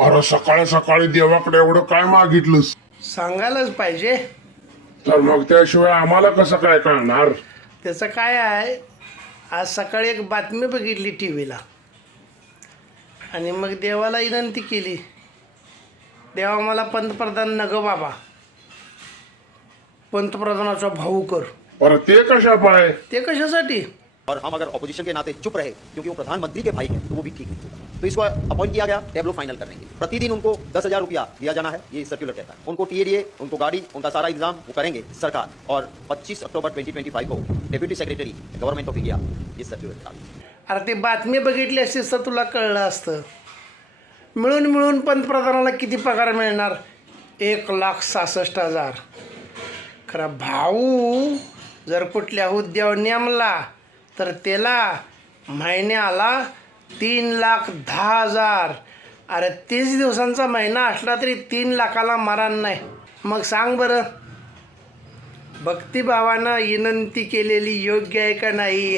अरे सकाळी सकाळी देवाकडे एवढं काय मागितलंस? सांगायलाच पाहिजे. तर मग त्याशिवाय आम्हाला कसं काय कळणार? त्याचं काय आहे, आज सकाळी एक बातमी बघितली टी व्हीला आणि मग देवाला विनंती केली, देवा मला पंतप्रधान नगो बाबा, पंतप्रधानाचा भाऊ कर. अरे ते कशा पाय? ते कशासाठी? और हम अगर ऑपोजिशन के नाते चुप रहे क्योंकि वो प्रधानमंत्री के भाई हैं तो वो भी ठीक नहीं होगा। तो इसको अपॉइंट किया गया, टेबलो फाइनल करने के लिए प्रतिदिन उनको 10,000 रुपया दिया जाना है, ये सर्कुलर कहता है। उनको टीएडीए, उनको गाड़ी, उनका सारा इंतजाम वो करेंगे सरकार। और 25 अक्टूबर 2025 को deputy secretary government of India ये सर्कुलर निकालेंगे। अरे ते बातमी बघितली असतीस तर तुला कळलं असतं. मिळून मिळून पंतप्रधानाला किती पगार मिळणार? 1,66,000. खरं भाऊ जर कुठल्या हुद्द्यावर नेमला तर त्याला महिन्याला 3,10,000. अरे 30 दिवसांचा महिना असला तरी 3 लाखाला मरण नाही. मग सांग बरं, भक्तिभावानं विनंती केलेली योग्य आहे का नाही?